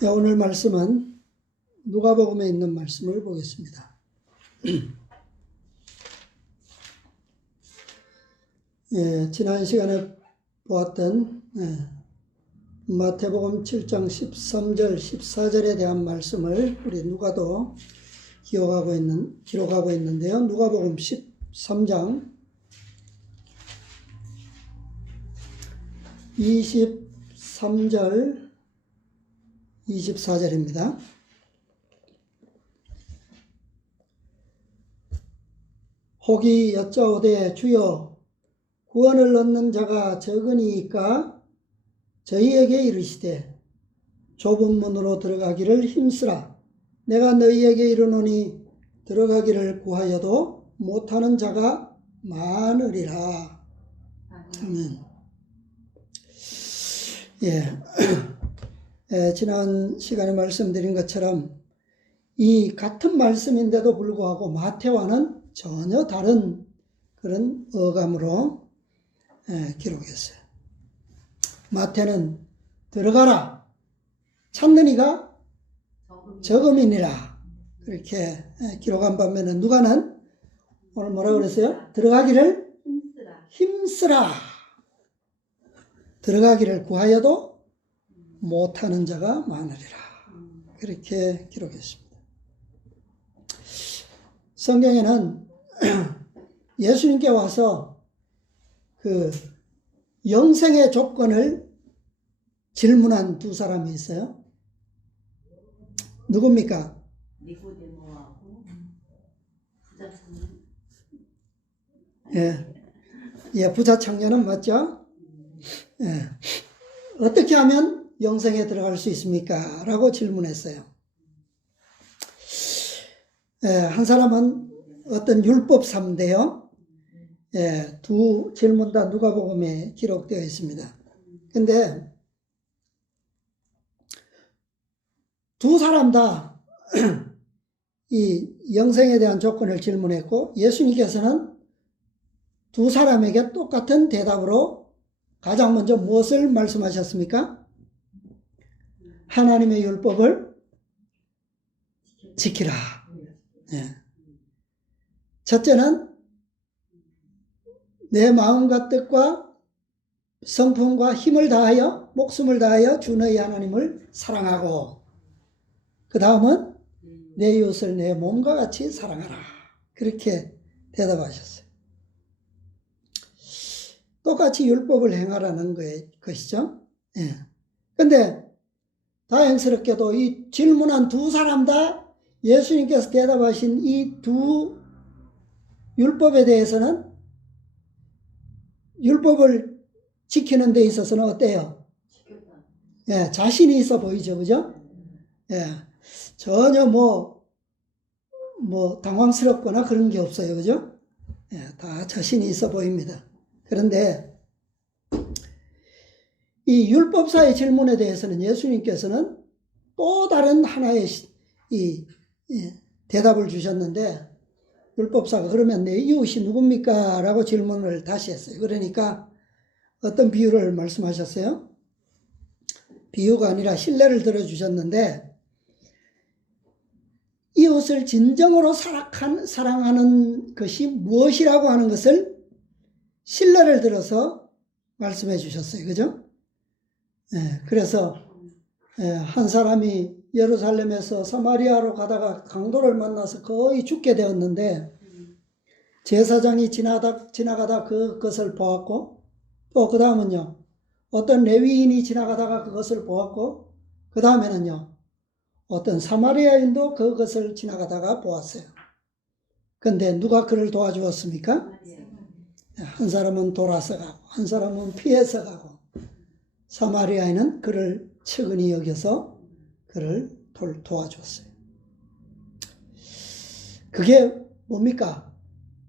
네, 오늘 말씀은 누가복음에 있는 말씀을 보겠습니다. 지난 시간에 보았던 마태복음 7장 13절, 14절에 대한 말씀을 우리 누가도 기록하고 있는데요. 누가복음 13장 23절, 24절입니다. 혹이 여짜오되 주여 구원을 얻는 자가 적으니까 저희에게 이르시되 좁은 문으로 들어가기를 힘쓰라. 내가 너희에게 이르노니 들어가기를 구하여도 못하는 자가 많으리라. 아멘. 지난 시간에 말씀드린 것처럼 이 같은 말씀인데도 불구하고 마태와는 전혀 다른 그런 어감으로 기록했어요. 마태는 들어가라, 찾는 이가 적음이니라 그렇게 기록한 반면에 누가는 오늘 뭐라고 그랬어요? 들어가기를 힘쓰라. 들어가기를 구하여도 못하는 자가 많으리라. 그렇게 기록했습니다. 성경에는 예수님께 와서 그 영생의 조건을 질문한 두 사람이 있어요. 누굽니까? 니고데모하고 부자 청년. 부자 청년은 맞죠? 어떻게 하면 영생에 들어갈 수 있습니까? 라고 질문했어요. 한 사람은 어떤 율법사인데요. 두 질문 다 누가복음에 기록되어 있습니다. 근데 두 사람 다 이 영생에 대한 조건을 질문했고 예수님께서는 두 사람에게 똑같은 대답으로 가장 먼저 무엇을 말씀하셨습니까? 하나님의 율법을 지키라. 첫째는 내 마음과 뜻과 성품과 힘을 다하여 목숨을 다하여 주 너희 하나님을 사랑하고 그 다음은 내 이웃을 내 몸과 같이 사랑하라. 그렇게 대답하셨어요. 똑같이 율법을 행하라는 것이죠. 근데 다행스럽게도 이 질문한 두 사람 다 예수님께서 대답하신 이 두 율법에 대해서는 율법을 지키는 데 있어서는 어때요? 자신이 있어 보이죠. 그죠? 전혀 당황스럽거나 그런 게 없어요. 그죠? 다 자신이 있어 보입니다. 그런데 이 율법사의 질문에 대해서는 예수님께서는 또 다른 하나의 대답을 주셨는데 율법사가 그러면 내 이웃이 누굽니까? 라고 질문을 다시 했어요. 그러니까 어떤 비유를 말씀하셨어요? 비유가 아니라 신뢰를 들어주셨는데 이웃을 진정으로 사랑하는 것이 무엇이라고 하는 것을 신뢰를 들어서 말씀해 주셨어요. 그죠? 그래서 한 사람이 예루살렘에서 사마리아로 가다가 강도를 만나서 거의 죽게 되었는데 제사장이 지나가다 그것을 보았고 또 그 다음은요 어떤 레위인이 지나가다가 그것을 보았고 그 다음에는요 어떤 사마리아인도 그것을 지나가다가 보았어요. 근데 누가 그를 도와주었습니까? 한 사람은 돌아서 가고 한 사람은 피해서 가고 사마리아인은 그를 측은히 여겨서 그를 도와줬어요. 그게 뭡니까?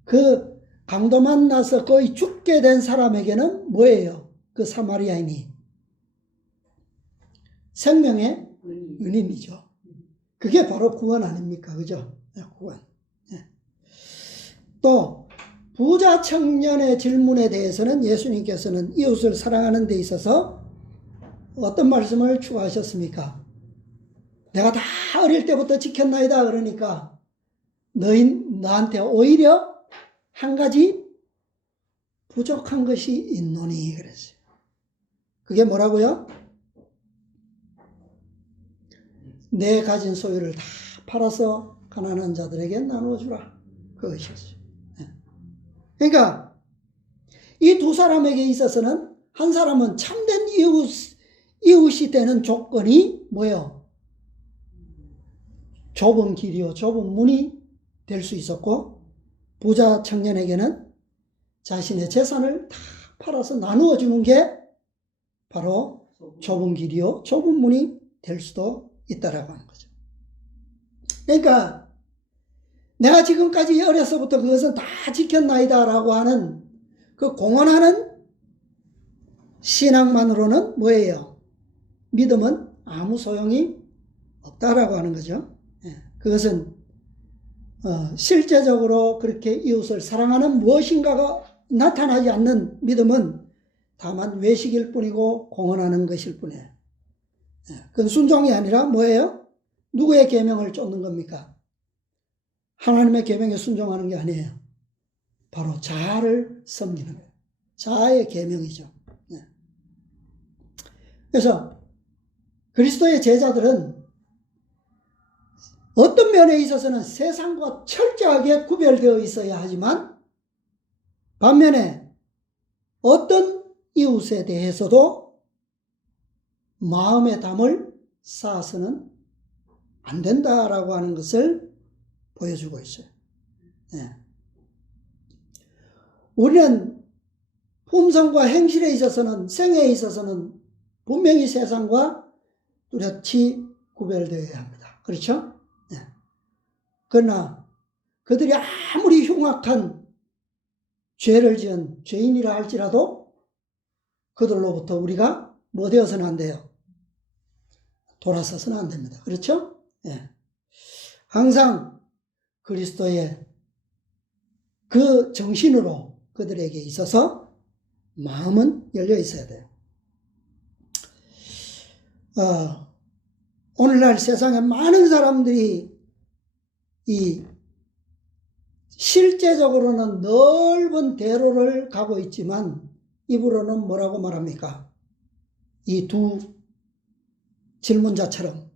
그 강도 만나서 거의 죽게 된 사람에게는 뭐예요? 그 사마리아인이 생명의 은인이죠. 그게 바로 구원 아닙니까? 그죠? 구원. 또 부자 청년의 질문에 대해서는 예수님께서는 이웃을 사랑하는 데 있어서 어떤 말씀을 추가하셨습니까? 내가 다 어릴 때부터 지켰나이다 그러니까 너한테 오히려 한 가지 부족한 것이 있노니 그랬어요. 그게 뭐라고요? 내 가진 소유를 다 팔아서 가난한 자들에게 나눠주라. 그것이었어요. 그러니까 이 두 사람에게 있어서는 한 사람은 참된 이웃이 되는 조건이 뭐예요? 좁은 길이요, 좁은 문이 될 수 있었고, 부자 청년에게는 자신의 재산을 다 팔아서 나누어 주는 게 바로 좁은 길이요, 좁은 문이 될 수도 있다라고 하는 거죠. 그러니까 내가 지금까지 어려서부터 그것은 다 지켰나이다 라고 하는 그 공언하는 신앙만으로는 뭐예요? 믿음은 아무 소용이 없다라고 하는 거죠. 그것은 실제적으로 그렇게 이웃을 사랑하는 무엇인가가 나타나지 않는 믿음은 다만 외식일 뿐이고 공언하는 것일 뿐이에요. 그건 순종이 아니라 뭐예요? 누구의 계명을 쫓는 겁니까? 하나님의 계명에 순종하는 게 아니에요. 바로 자아를 섬기는 거예요. 자아의 계명이죠. 그래서 그리스도의 제자들은 어떤 면에 있어서는 세상과 철저하게 구별되어 있어야 하지만 반면에 어떤 이웃에 대해서도 마음의 담을 쌓아서는 안 된다라고 하는 것을 보여주고 있어요. 우리는 품성과 행실에 있어서는, 생애에 있어서는 분명히 세상과 뚜렷이 구별되어야 합니다. 그렇죠? 그러나 그들이 아무리 흉악한 죄를 지은 죄인이라 할지라도 그들로부터 우리가 뭐 되어서는 안 돼요? 돌아서서는 안 됩니다. 그렇죠? 항상 그리스도의 그 정신으로 그들에게 있어서 마음은 열려 있어야 돼요. 오늘날 세상에 많은 사람들이 이 실제적으로는 넓은 대로를 가고 있지만 입으로는 뭐라고 말합니까? 이 두 질문자처럼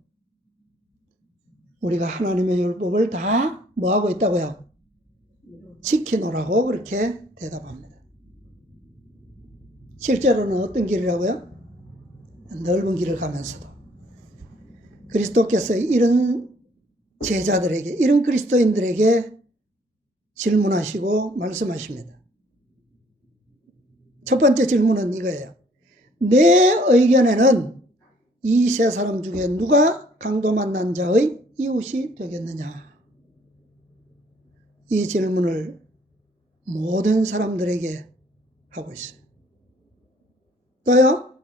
우리가 하나님의 율법을 다 뭐하고 있다고요? 지키노라고 그렇게 대답합니다. 실제로는 어떤 길이라고요? 넓은 길을 가면서도 그리스도께서 이런 제자들에게, 이런 그리스도인들에게 질문하시고 말씀하십니다. 첫 번째 질문은 이거예요. 내 의견에는 이 세 사람 중에 누가 강도 만난 자의 이웃이 되겠느냐? 이 질문을 모든 사람들에게 하고 있어요. 또요?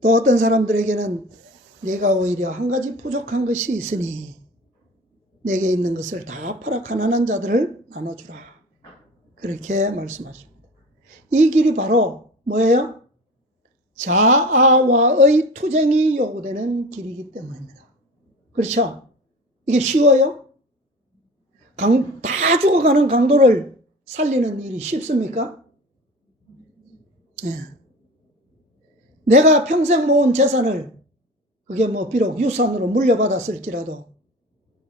또 어떤 사람들에게는 내가 오히려 한 가지 부족한 것이 있으니 내게 있는 것을 다 팔아 가난한 자들을 나눠주라. 그렇게 말씀하십니다. 이 길이 바로 뭐예요? 자아와의 투쟁이 요구되는 길이기 때문입니다. 그렇죠? 이게 쉬워요? 다 죽어가는 강도를 살리는 일이 쉽습니까? 내가 평생 모은 재산을 그게 뭐 비록 유산으로 물려받았을지라도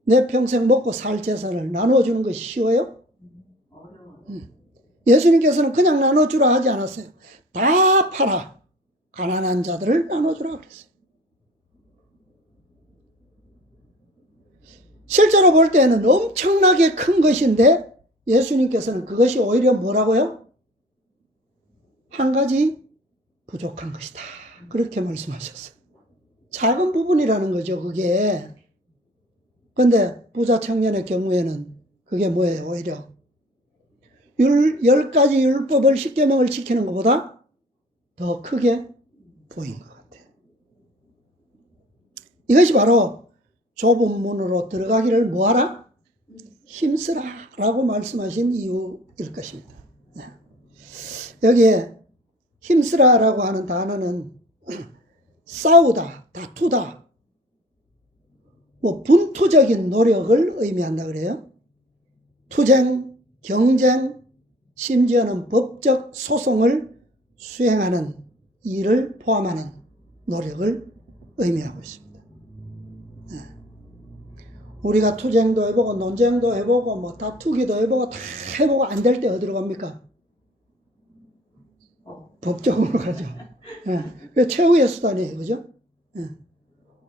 내 평생 먹고 살 재산을 나눠주는 것이 쉬워요? 예수님께서는 그냥 나눠주라 하지 않았어요. 다 팔아 가난한 자들을 나눠주라 그랬어요. 실제로 볼 때는 엄청나게 큰 것인데 예수님께서는 그것이 오히려 뭐라고요? 한 가지 부족한 것이다. 그렇게 말씀하셨어요. 작은 부분이라는 거죠, 그게. 그런데 부자 청년의 경우에는 그게 뭐예요, 오히려? 10가지 율법을 10계명을 지키는 것보다 더 크게 보인 것 같아요. 이것이 바로 좁은 문으로 들어가기를 뭐하라? 힘쓰라 라고 말씀하신 이유일 것입니다. 여기에 힘쓰라 라고 하는 단어는 싸우다, 다투다, 뭐 분투적인 노력을 의미한다 그래요. 투쟁, 경쟁, 심지어는 법적 소송을 수행하는 일을 포함하는 노력을 의미하고 있습니다. 우리가 투쟁도 해보고 논쟁도 해보고 뭐 다투기도 해보고 다 해보고 안 될 때 어디로 갑니까? 법정으로 가죠. 그 최후의 수단이에요. 그죠?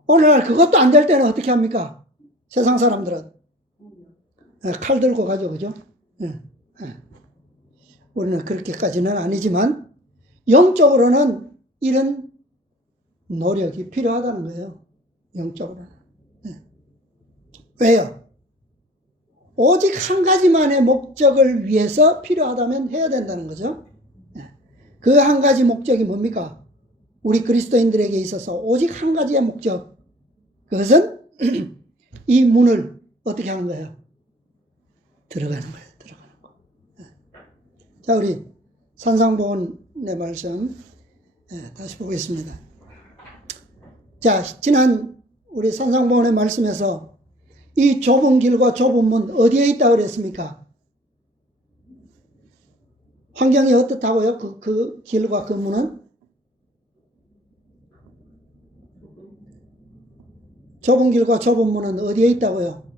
오늘날 그것도 안 될 때는 어떻게 합니까? 세상 사람들은 칼 들고 가죠. 그죠? 우리는 그렇게까지는 아니지만 영적으로는 이런 노력이 필요하다는 거예요. 영적으로는. 왜요? 오직 한 가지만의 목적을 위해서 필요하다면 해야 된다는 거죠. 그 한 가지 목적이 뭡니까? 우리 그리스도인들에게 있어서 오직 한 가지의 목적. 그것은 이 문을 어떻게 하는 거예요? 들어가는 거예요. 들어가는 거. 자, 우리 산상보훈의 말씀 다시 보겠습니다. 자, 지난 우리 산상보훈의 말씀에서 이 좁은 길과 좁은 문 어디에 있다고 그랬습니까? 환경이 어떻다고요? 그 길과 그 문은? 좁은 길과 좁은 문은 어디에 있다고요?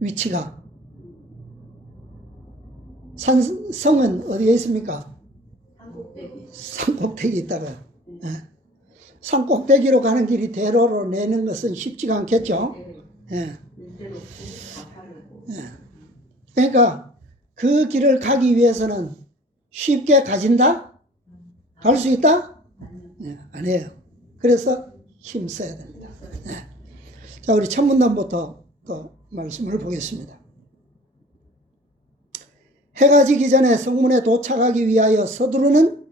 위치가. 성은 어디에 있습니까? 산꼭대기 있다고요. 산꼭대기로 가는 길이 대로로 내는 것은 쉽지가 않겠죠? 그러니까 그 길을 가기 위해서는 쉽게 가진다? 갈 수 있다? 아니에요. 그래서 힘써야 됩니다. 자, 우리 첫 문단부터 또 말씀을 보겠습니다. 해가 지기 전에 성문에 도착하기 위하여 서두르는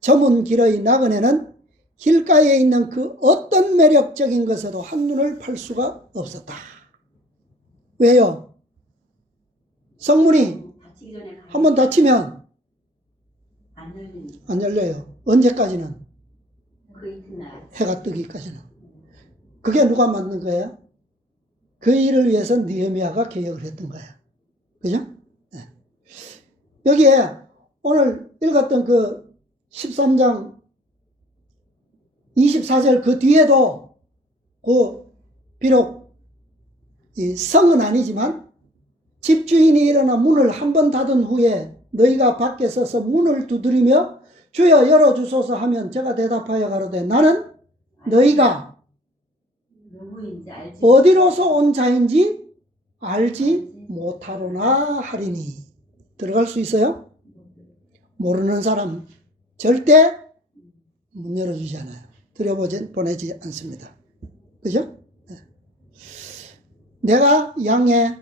저문 길의 나그네는 길가에 있는 그 어떤 매력적인 것에도 한눈을 팔 수가 없었다. 왜요? 성문이 한번 닫히면 안 열려요. 언제까지는? 해가 뜨기까지는. 그게 누가 만든 거예요? 그 일을 위해서 느헤미야가 개혁을 했던 거예요. 그죠? 네. 여기에 오늘 읽었던 그 13장 24절 그 뒤에도 그 비록 이 성은 아니지만 집주인이 일어나 문을 한 번 닫은 후에 너희가 밖에 서서 문을 두드리며 주여 열어주소서 하면 제가 대답하여 가로되 나는 너희가 어디로서 온 자인지 알지 못하로나 하리니. 들어갈 수 있어요? 모르는 사람 절대 문 열어주지 않아요. 들여보내지 않습니다. 그죠? 내가 양의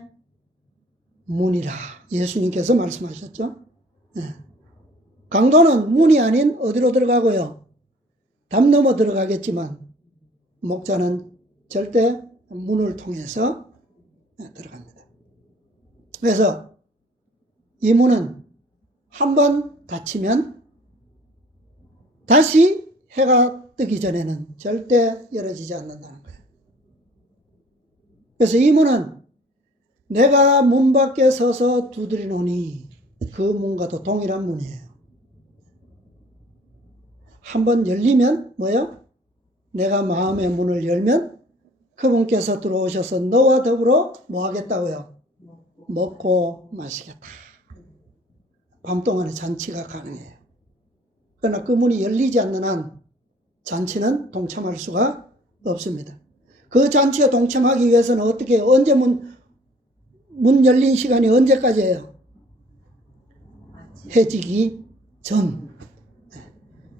문이라 예수님께서 말씀하셨죠. 강도는 문이 아닌 어디로 들어가고요? 담 넘어 들어가겠지만 목자는 절대 문을 통해서 들어갑니다. 그래서 이 문은 한번 닫히면 다시 해가 뜨기 전에는 절대 열어지지 않는다는 거예요. 그래서 이 문은 내가 문 밖에 서서 두드리노니 그 문과도 동일한 문이에요. 한번 열리면 뭐예요? 내가 마음의 문을 열면 그분께서 들어오셔서 너와 더불어 뭐 하겠다고요? 먹고 마시겠다. 밤 동안에 잔치가 가능해요. 그러나 그 문이 열리지 않는 한 잔치는 동참할 수가 없습니다. 그 잔치에 동참하기 위해서는 어떻게 해요? 언제 문 열린 시간이 언제까지예요? 해지기 전.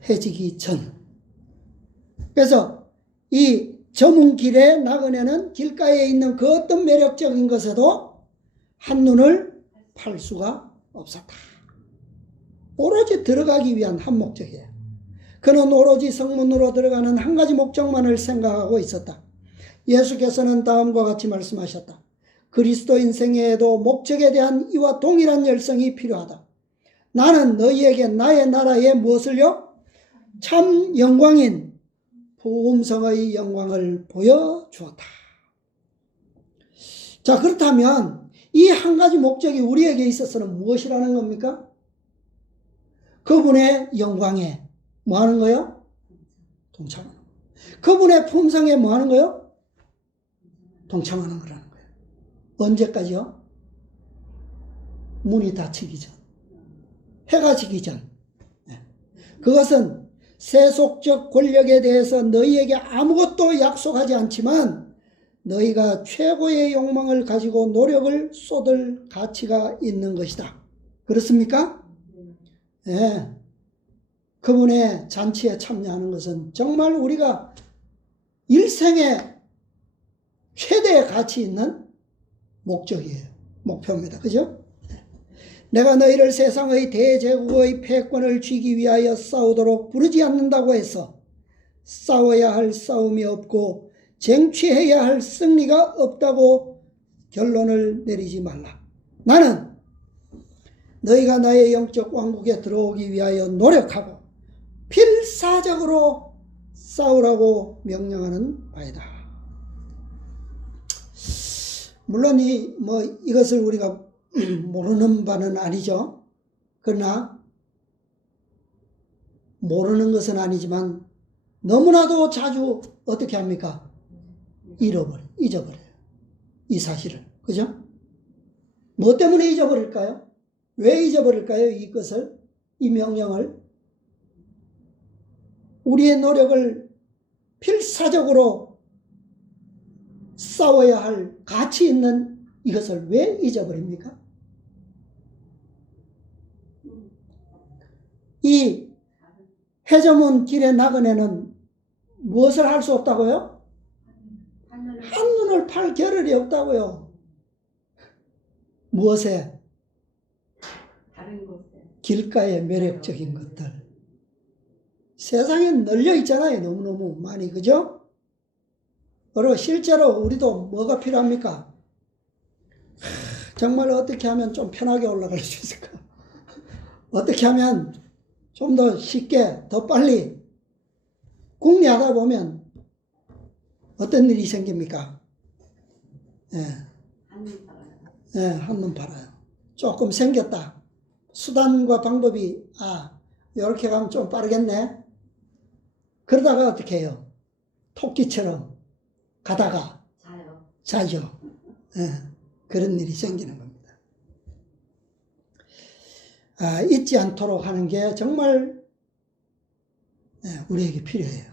해지기 전. 그래서 이 저문길에 나그네는 길가에 있는 그 어떤 매력적인 것에도 한눈을 팔 수가 없었다. 오로지 들어가기 위한 한 목적이에요. 그는 오로지 성문으로 들어가는 한 가지 목적만을 생각하고 있었다. 예수께서는 다음과 같이 말씀하셨다. 그리스도인 생애에도 목적에 대한 이와 동일한 열성이 필요하다. 나는 너희에게 나의 나라의 무엇을요? 참 영광인 부음성의 영광을 보여주었다. 자, 그렇다면 이 한 가지 목적이 우리에게 있어서는 무엇이라는 겁니까? 그분의 영광에 뭐 하는 거요? 동참하는 거. 그분의 품성에 뭐 하는 거요? 동참하는 거라는 거예요. 언제까지요? 문이 닫히기 전. 해가 지기 전. 그것은 세속적 권력에 대해서 너희에게 아무것도 약속하지 않지만 너희가 최고의 욕망을 가지고 노력을 쏟을 가치가 있는 것이다. 그렇습니까? 예. 그분의 잔치에 참여하는 것은 정말 우리가 일생에 최대의 가치 있는 목적이에요. 목표입니다. 그죠? 내가 너희를 세상의 대제국의 패권을 쥐기 위하여 싸우도록 부르지 않는다고 해서 싸워야 할 싸움이 없고 쟁취해야 할 승리가 없다고 결론을 내리지 말라. 나는 너희가 나의 영적 왕국에 들어오기 위하여 노력하고 필사적으로 싸우라고 명령하는 바이다. 물론 이것을 우리가 모르는 바는 아니죠. 그러나 모르는 것은 아니지만 너무나도 자주 어떻게 합니까? 잊어버려요. 이 사실을. 그죠? 뭐 때문에 잊어버릴까요? 왜 잊어버릴까요? 이것을, 이 명령을. 우리의 노력을 필사적으로 싸워야 할 가치 있는 이것을 왜 잊어버립니까? 이 해저문 길의 나그네는 무엇을 할 수 없다고요? 한눈을 팔 겨를이 없다고요. 무엇에? 다른 곳에. 길가의 매력적인 것들. 세상에 널려 있잖아요. 너무너무 많이. 그죠? 그리고 실제로 우리도 뭐가 필요합니까? 정말 어떻게 하면 좀 편하게 올라갈 수 있을까? 어떻게 하면 좀 더 쉽게, 더 빨리 궁리하다 보면 어떤 일이 생깁니까? 한눈 팔아요. 조금 생겼다. 수단과 방법이, 이렇게 가면 좀 빠르겠네. 그러다가 어떻게 해요? 토끼처럼 가다가 자죠. 그런 일이 생기는 겁니다. 잊지 않도록 하는 게 정말 우리에게 필요해요.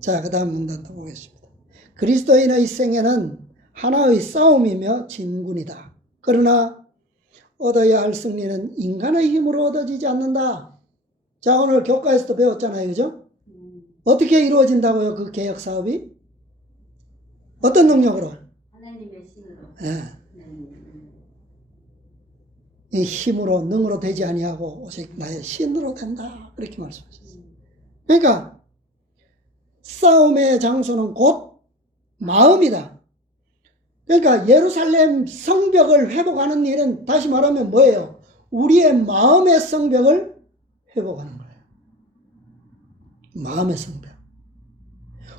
자, 그 다음 문단 더 보겠습니다. 그리스도인의 생애는 하나의 싸움이며 진군이다. 그러나 얻어야 할 승리는 인간의 힘으로 얻어지지 않는다. 자, 오늘 교과에서도 배웠잖아요. 그죠? 어떻게 이루어진다고요? 그 개혁 사업이? 어떤 능력으로? 하나님의 신으로. 이 힘으로 능으로 되지 아니하고 오직 나의 신으로 된다. 그렇게 말씀하셨어요. 그러니까 싸움의 장소는 곧 마음이다. 그러니까 예루살렘 성벽을 회복하는 일은 다시 말하면 뭐예요? 우리의 마음의 성벽을 회복하는 거예요. 마음의 성벽.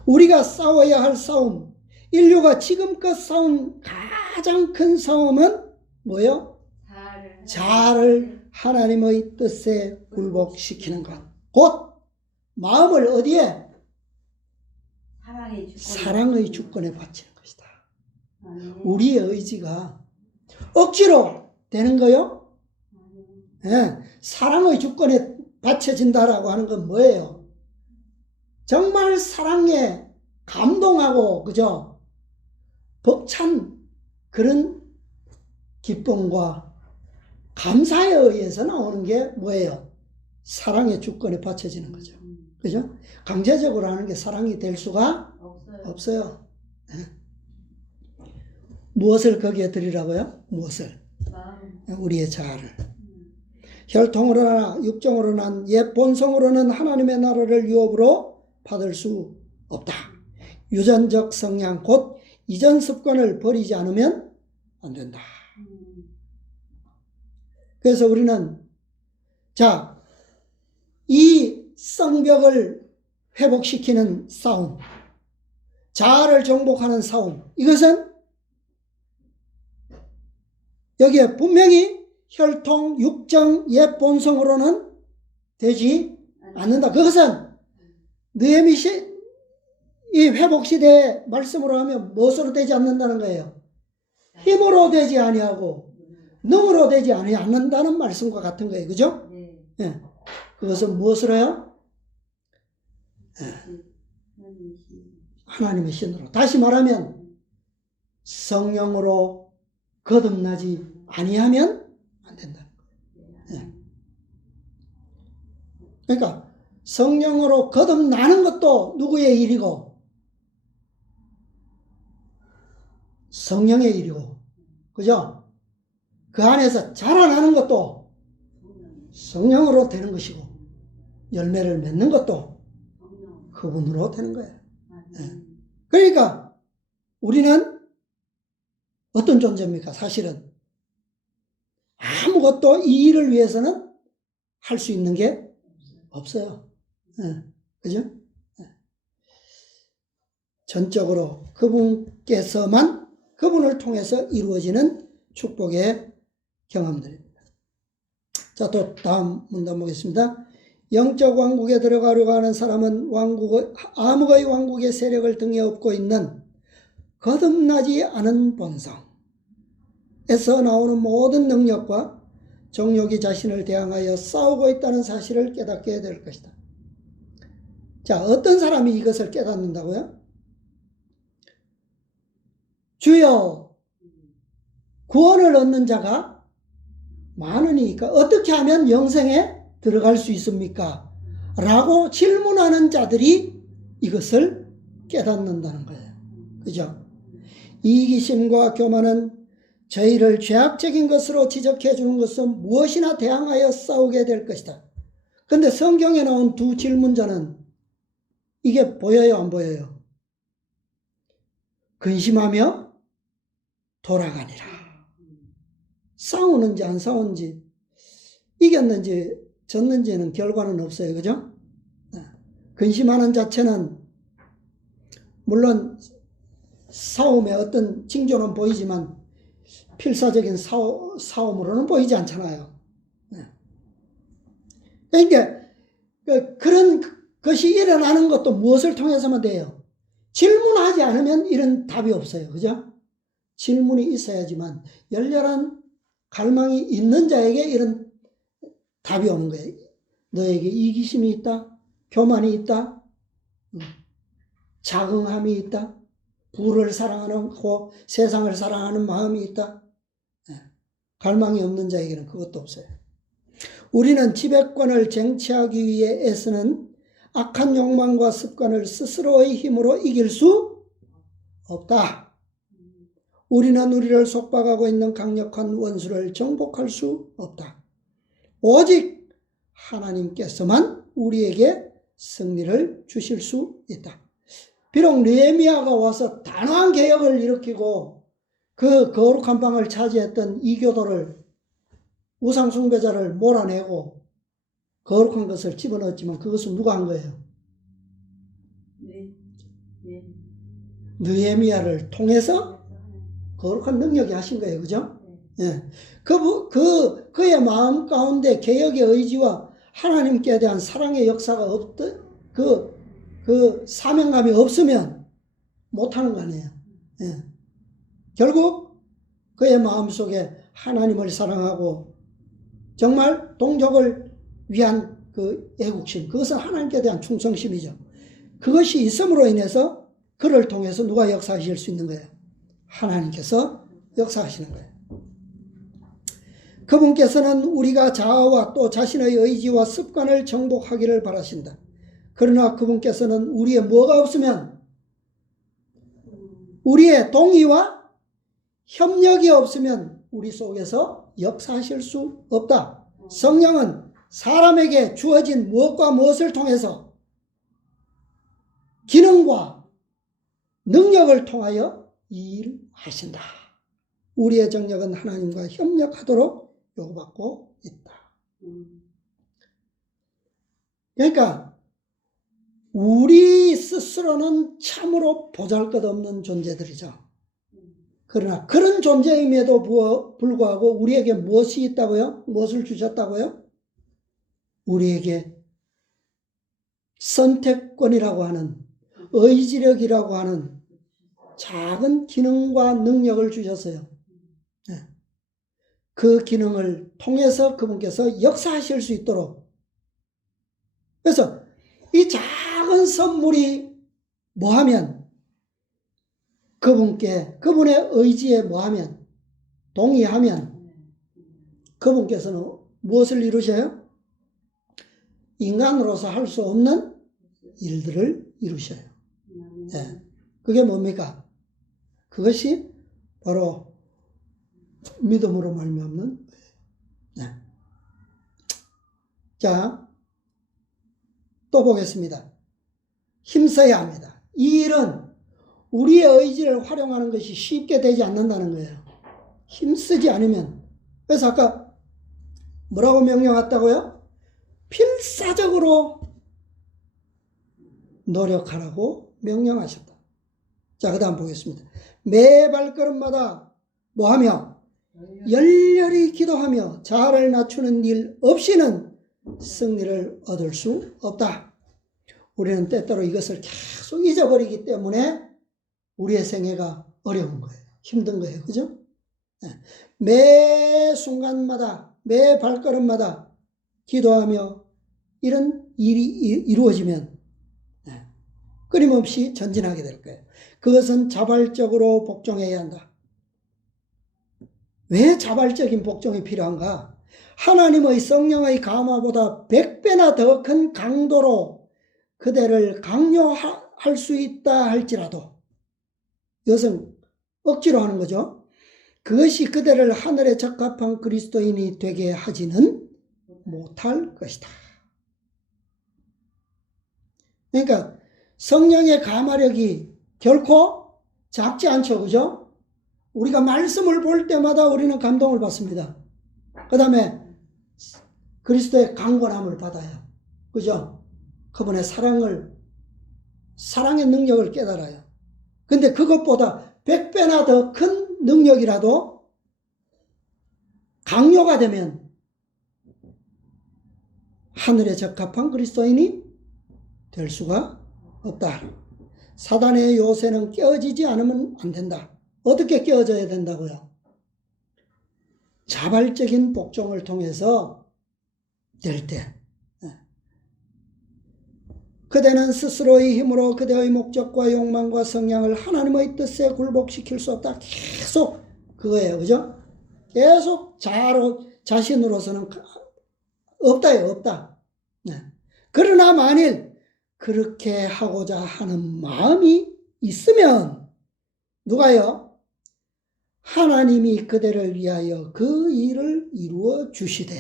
우리가 싸워야 할 싸움, 인류가 지금껏 싸운 가장 큰 싸움은 뭐예요? 자아를 하나님의 뜻에 굴복시키는 것. 곧 마음을 어디에? 사랑의 주권에 바치는 것이다. 우리의 의지가 억지로 되는 거요? 사랑의 주권에 바쳐진다라고 하는 건 뭐예요? 정말 사랑에 감동하고, 그죠? 벅찬 그런 기쁨과 감사에 의해서 나오는 게 뭐예요? 사랑의 주권에 바쳐지는 거죠. 그죠? 강제적으로 하는 게 사랑이 될 수가 없어요. 무엇을 거기에 드리라고요? 무엇을? 우리의 자아를. 혈통으로나 육정으로나 옛 본성으로는 하나님의 나라를 유업으로 받을 수 없다. 유전적 성향 곧 이전 습관을 버리지 않으면 안 된다. 그래서 우리는 이 성벽을 회복시키는 싸움, 자아를 정복하는 싸움, 이것은 여기에 분명히 혈통, 육정, 옛 본성으로는 되지 않는다. 그것은 느헤미 이 회복시대의 말씀으로 하면 무엇으로 되지 않는다는 거예요? 힘으로 되지 아니하고 능으로 되지 않는다는 말씀과 같은 거예요. 그죠? 네. 예. 그것은 무엇으로요? 하나님의 신으로. 다시 말하면 성령으로 거듭나지 아니하면 안 된다. 예. 그러니까 성령으로 거듭나는 것도 누구의 일이고 성령의 일이고, 그죠? 그 안에서 자라나는 것도 성령으로 되는 것이고 열매를 맺는 것도 그분으로 되는 거예요. 예. 그러니까 우리는 어떤 존재입니까? 사실은 아무것도 이 일을 위해서는 할 수 있는 게 없어요. 예. 그죠? 예. 전적으로 그분께서만, 그분을 통해서 이루어지는 축복의 경험들입니다. 자, 또 다음 문단 보겠습니다. 영적 왕국에 들어가려고 하는 사람은 암흑의 왕국의 세력을 등에 업고 있는 거듭나지 않은 본성에서 나오는 모든 능력과 정욕이 자신을 대항하여 싸우고 있다는 사실을 깨닫게 될 것이다. 자, 어떤 사람이 이것을 깨닫는다고요? 주여, 구원을 얻는 자가 많으니까 어떻게 하면 영생에 들어갈 수 있습니까? 라고 질문하는 자들이 이것을 깨닫는다는 거예요. 그죠? 이기심과 교만은 저희를 죄악적인 것으로 지적해 주는 것은 무엇이나 대항하여 싸우게 될 것이다. 그런데 성경에 나온 두 질문자는 이게 보여요, 안 보여요? 근심하며 돌아가니라. 싸우는지 안 싸우는지, 이겼는지 졌는지는 결과는 없어요. 그죠? 근심하는 자체는 물론 싸움의 어떤 징조는 보이지만 필사적인 싸움으로는 보이지 않잖아요. 그러니까 그런 것이 일어나는 것도 무엇을 통해서만 돼요? 질문하지 않으면 이런 답이 없어요. 그죠? 질문이 있어야지만 열렬한 갈망이 있는 자에게 이런 답이 오는 거예요. 너에게 이기심이 있다, 교만이 있다, 자긍함이 있다, 부를 사랑하고 세상을 사랑하는 마음이 있다. 갈망이 없는 자에게는 그것도 없어요. 우리는 지배권을 쟁취하기 위해 애쓰는 악한 욕망과 습관을 스스로의 힘으로 이길 수 없다. 우리는 우리를 속박하고 있는 강력한 원수를 정복할 수 없다. 오직 하나님께서만 우리에게 승리를 주실 수 있다. 비록 느헤미야가 와서 단호한 개혁을 일으키고 그 거룩한 방을 차지했던 이교도를, 우상 숭배자를 몰아내고 거룩한 것을 집어넣었지만 그것은 누가 한 거예요? 느헤미야를 통해서 거룩한 능력이 하신 거예요. 그죠? 예. 그의 마음 가운데 개혁의 의지와 하나님께 대한 사랑의 역사가 그 사명감이 없으면 못하는 거 아니에요. 예. 결국 그의 마음속에 하나님을 사랑하고 정말 동족을 위한 그 애국심, 그것은 하나님께 대한 충성심이죠. 그것이 있음으로 인해서 그를 통해서 누가 역사하실 수 있는 거예요? 하나님께서 역사하시는 거예요. 그분께서는 우리가 자아와 또 자신의 의지와 습관을 정복하기를 바라신다. 그러나 그분께서는 우리의 뭐가 없으면, 우리의 동의와 협력이 없으면 우리 속에서 역사하실 수 없다. 성령은 사람에게 주어진 무엇과 무엇을 통해서 기능과 능력을 통하여 일하신다. 우리의 정력은 하나님과 협력하도록 요구받고 있다. 그러니까 우리 스스로는 참으로 보잘것없는 존재들이죠. 그러나 그런 존재임에도 불구하고 우리에게 무엇이 있다고요? 무엇을 주셨다고요? 우리에게 선택권이라고 하는, 의지력이라고 하는 작은 기능과 능력을 주셨어요. 그 기능을 통해서 그분께서 역사하실 수 있도록. 그래서 이 작은 선물이 뭐하면, 그분의 의지에 뭐하면, 동의하면 그분께서는 무엇을 이루셔요? 인간으로서 할 수 없는 일들을 이루셔요. 네. 그게 뭡니까? 그것이 바로 믿음으로 말미암는. 네. 자, 또 보겠습니다. 힘써야 합니다. 이 일은 우리의 의지를 활용하는 것이 쉽게 되지 않는다는 거예요. 힘쓰지 않으면. 그래서 아까 뭐라고 명령했다고요? 필사적으로 노력하라고 명령하셨다. 자, 그 다음 보겠습니다. 매 발걸음마다 뭐하며? 열렬히 기도하며 자아를 낮추는 일 없이는 승리를 얻을 수 없다. 우리는 때때로 이것을 계속 잊어버리기 때문에 우리의 생애가 어려운 거예요. 힘든 거예요. 그죠? 매 순간마다, 매 발걸음마다 기도하며 이런 일이 이루어지면 끊임없이 전진하게 될 거예요. 그것은 자발적으로 복종해야 한다. 왜 자발적인 복종이 필요한가? 하나님의 성령의 감화보다 100배나 더 큰 강도로 그대를 강요할 수 있다 할지라도, 이것은 억지로 하는 거죠. 그것이 그대를 하늘에 적합한 그리스도인이 되게 하지는 못할 것이다. 그러니까 성령의 감화력이 결코 작지 않죠. 그죠? 우리가 말씀을 볼 때마다 우리는 감동을 받습니다. 그 다음에 그리스도의 강권함을 받아요. 그죠? 그분의 사랑의 능력을 깨달아요. 근데 그것보다 100배나 더 큰 능력이라도 강요가 되면 하늘에 적합한 그리스도인이 될 수가 없다. 사단의 요새는 깨어지지 않으면 안 된다. 어떻게 깨어져야 된다고요? 자발적인 복종을 통해서 될 때. 그대는 스스로의 힘으로 그대의 목적과 욕망과 성향을 하나님의 뜻에 굴복시킬 수 없다. 계속 그거예요. 그죠? 계속 자신으로서는 없다요. 없다. 그러나 만일 그렇게 하고자 하는 마음이 있으면 누가요? 하나님이 그대를 위하여 그 일을 이루어 주시되.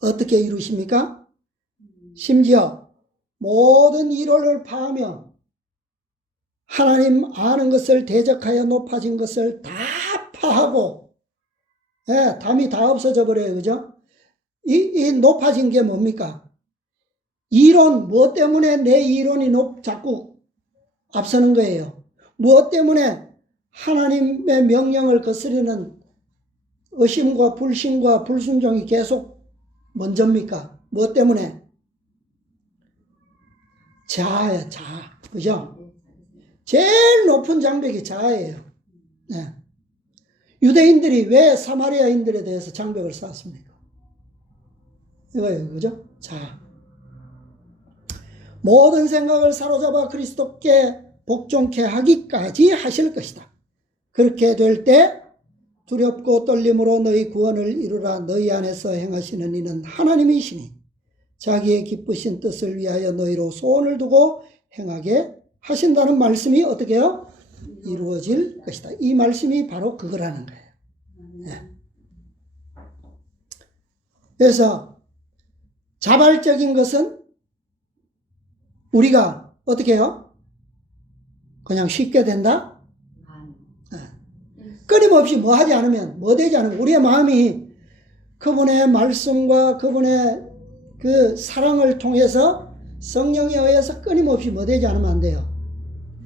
어떻게 이루십니까? 심지어 모든 이론을 파하며 하나님 아는 것을 대적하여 높아진 것을 다 파하고, 담이 다 없어져 버려요. 그죠? 이 높아진 게 뭡니까? 이론, 무엇 때문에 내 이론이 자꾸 앞서는 거예요? 무엇 때문에 하나님의 명령을 거스르는 의심과 불신과 불순종이 계속 먼저입니까? 무엇 때문에? 자아야, 자아. 그죠? 제일 높은 장벽이 자아예요. 네. 유대인들이 왜 사마리아인들에 대해서 장벽을 쌓았습니까? 이거예요. 그죠? 자아. 모든 생각을 사로잡아 그리스도께 복종케 하기까지 하실 것이다. 그렇게 될 때 두렵고 떨림으로 너희 구원을 이루라. 너희 안에서 행하시는 이는 하나님이시니 자기의 기쁘신 뜻을 위하여 너희로 소원을 두고 행하게 하신다는 말씀이 어떻게 해요? 이루어질 것이다. 이 말씀이 바로 그거라는 거예요. 네. 그래서 자발적인 것은 우리가 어떻게 해요? 그냥 쉽게 된다? 네. 끊임없이 뭐 하지 않으면, 뭐 되지 않으면 우리의 마음이 그분의 말씀과 그분의 그 사랑을 통해서 성령에 의해서 끊임없이 뭐 되지 않으면 안 돼요.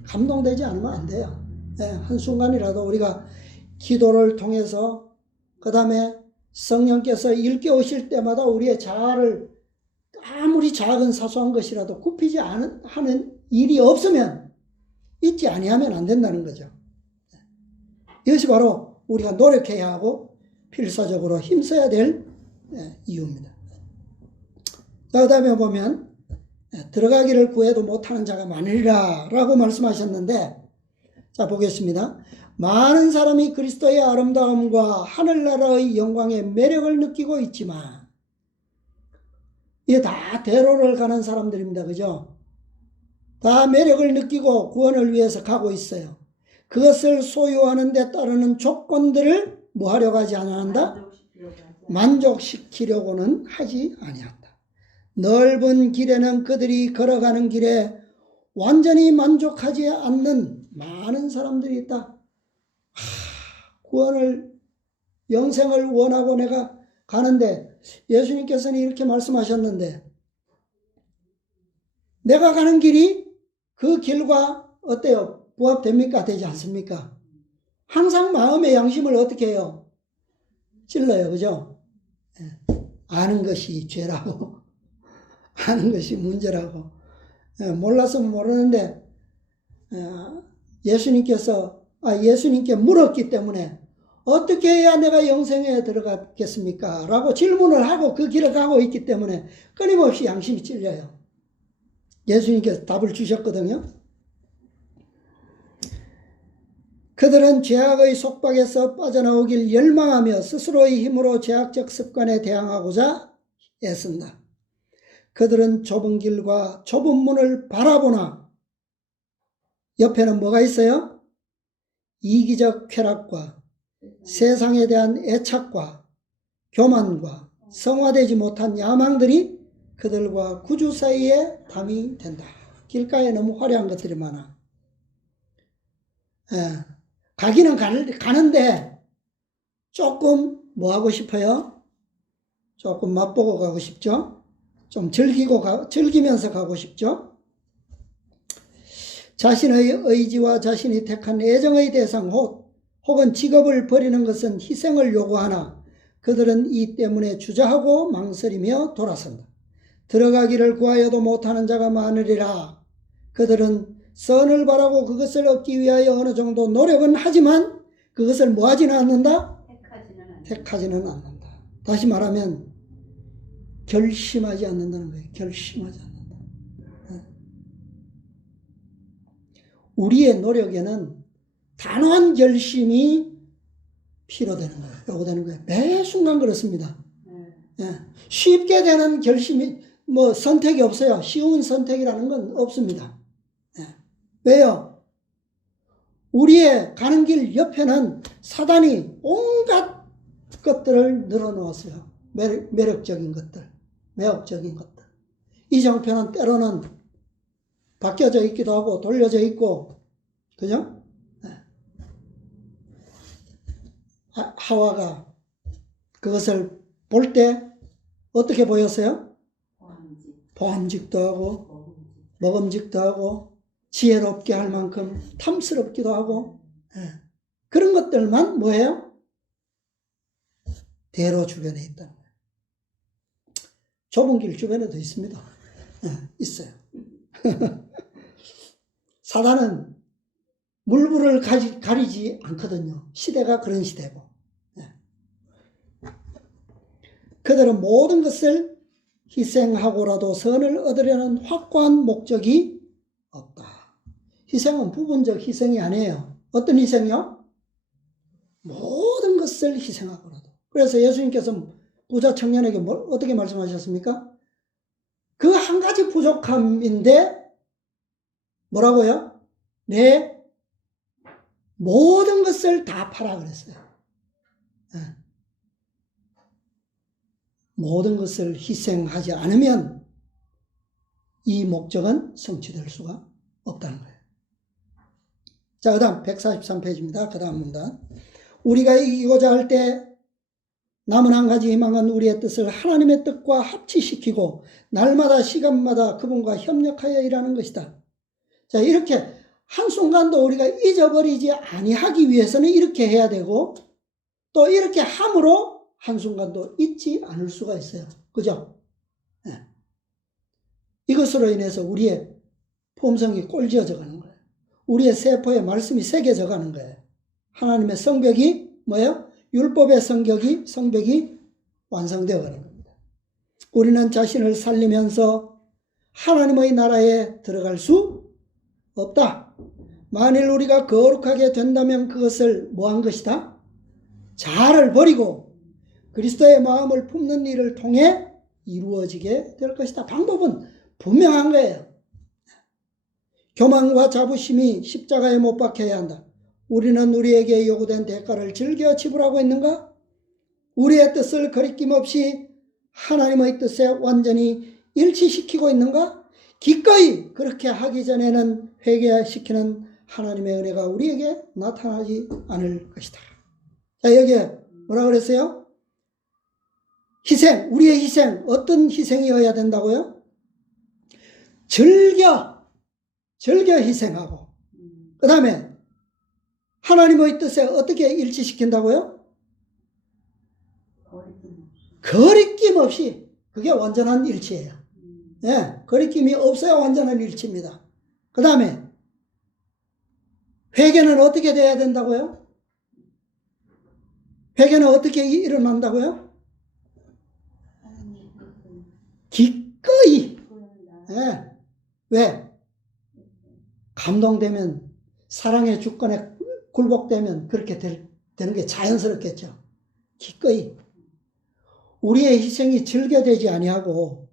감동되지 않으면 안 돼요. 한순간이라도 우리가 기도를 통해서 그 다음에 성령께서 일깨우실 때마다 우리의 자아를 아무리 작은 사소한 것이라도 굽히지 하는 일이 없으면 잊지 아니하면 안 된다는 거죠. 이것이 바로 우리가 노력해야 하고 필사적으로 힘써야 될 이유입니다. 그 다음에 보면 들어가기를 구해도 못하는 자가 많으리라 라고 말씀하셨는데, 자 보겠습니다. 많은 사람이 그리스도의 아름다움과 하늘나라의 영광의 매력을 느끼고 있지만, 이게 다 대로를 가는 사람들입니다. 그죠? 다 매력을 느끼고 구원을 위해서 가고 있어요. 그것을 소유하는 데 따르는 조건들을 뭐 하려고 하지 않는다? 만족시키려고는 하지 아니한다. 넓은 길에는 그들이 걸어가는 길에 완전히 만족하지 않는 많은 사람들이 있다. 구원을, 영생을 원하고 내가 가는데, 예수님께서는 이렇게 말씀하셨는데, 내가 가는 길이 그 길과 어때요? 부합됩니까? 되지 않습니까? 항상 마음의 양심을 어떻게 해요? 찔러요. 그죠? 아는 것이 죄라고, 아는 것이 문제라고. 몰라서 모르는데, 예수님께 물었기 때문에 어떻게 해야 내가 영생에 들어가겠습니까? 라고 질문을 하고 그 길을 가고 있기 때문에 끊임없이 양심이 찔려요. 예수님께서 답을 주셨거든요. 그들은 죄악의 속박에서 빠져나오길 열망하며 스스로의 힘으로 죄악적 습관에 대항하고자 애쓴다. 그들은 좁은 길과 좁은 문을 바라보나 옆에는 뭐가 있어요? 이기적 쾌락과 세상에 대한 애착과 교만과 성화되지 못한 야망들이 그들과 구주 사이에 담이 된다. 길가에 너무 화려한 것들이 많아. 가기는 가는데 조금 뭐 하고 싶어요? 조금 맛보고 가고 싶죠? 좀 즐기면서 가고 싶죠? 자신의 의지와 자신이 택한 애정의 대상 혹은 직업을 버리는 것은 희생을 요구하나 그들은 이 때문에 주저하고 망설이며 돌아선다. 들어가기를 구하여도 못하는 자가 많으리라. 그들은 선을 바라고 그것을 얻기 위하여 어느 정도 노력은 하지만 그것을 뭐 하지는 않는다? 택하지는 않는다. 다시 말하면 결심하지 않는다는 거예요. 결심하지 않는다. 우리의 노력에는 단호한 결심이 필요되는 거예요. 요구되는 거예요. 매 순간 그렇습니다. 쉽게 되는 결심이 선택이 없어요. 쉬운 선택이라는 건 없습니다. 왜요? 우리의 가는 길 옆에는 사단이 온갖 것들을 늘어놓았어요. 매력적인 것들, 매혹적인 것들. 이 정편은 때로는 바뀌어져 있기도 하고 돌려져 있고, 그죠? 하와가 그것을 볼 때 어떻게 보였어요? 보암직도 하고 먹음직도 하고 지혜롭게 할 만큼 탐스럽기도 하고, 그런 것들만 뭐예요? 대로 주변에 있다는 거예요. 좁은 길 주변에도 있습니다. 있어요. 사단은 물불을 가리지 않거든요. 시대가 그런 시대고. 그들은 모든 것을 희생하고라도 선을 얻으려는 확고한 목적이 없다. 희생은 부분적 희생이 아니에요. 어떤 희생이요? 모든 것을 희생하고라도. 그래서 예수님께서 부자 청년에게 어떻게 말씀하셨습니까? 그 한 가지 부족함인데 뭐라고요? 내 모든 것을 다 팔아 그랬어요. 모든 것을 희생하지 않으면 이 목적은 성취될 수가 없다는 거예요. 자, 그 다음 143페이지입니다. 그 다음 문단. 우리가 이기고자 할 때 남은 한 가지 희망은 우리의 뜻을 하나님의 뜻과 합치시키고 날마다 시간마다 그분과 협력하여 일하는 것이다. 자, 이렇게 한순간도 우리가 잊어버리지 아니하기 위해서는 이렇게 해야 되고 또 이렇게 함으로 한순간도 잊지 않을 수가 있어요. 그죠? 네. 이것으로 인해서 우리의 품성이 꼴지어져 가는 거예요. 우리의 세포에 말씀이 새겨져 가는 거예요. 하나님의 성벽이 뭐예요? 율법의 성벽이 완성되어 가는 겁니다. 우리는 자신을 살리면서 하나님의 나라에 들어갈 수 없다. 만일 우리가 거룩하게 된다면 그것을 뭐한 것이다? 자아를 버리고 그리스도의 마음을 품는 일을 통해 이루어지게 될 것이다. 방법은 분명한 거예요. 교만과 자부심이 십자가에 못 박혀야 한다. 우리는 우리에게 요구된 대가를 즐겨 지불하고 있는가? 우리의 뜻을 거리낌 없이 하나님의 뜻에 완전히 일치시키고 있는가? 기꺼이 그렇게 하기 전에는 회개시키는 하나님의 은혜가 우리에게 나타나지 않을 것이다. 자, 여기에 뭐라 그랬어요? 희생, 우리의 희생, 어떤 희생이어야 된다고요? 즐겨 희생하고, 그 다음에 하나님의 뜻에 어떻게 일치시킨다고요? 거리낌 없이. 그게 완전한 일치예요. 예, 거리낌이 없어야 완전한 일치입니다. 그 다음에 회개는 어떻게 돼야 된다고요? 회개는 어떻게 일어난다고요? 기꺼이. 예. 왜? 감동되면, 사랑의 주권에 굴복되면 그렇게 되는 게 자연스럽겠죠. 기꺼이. 우리의 희생이 즐겨되지 아니하고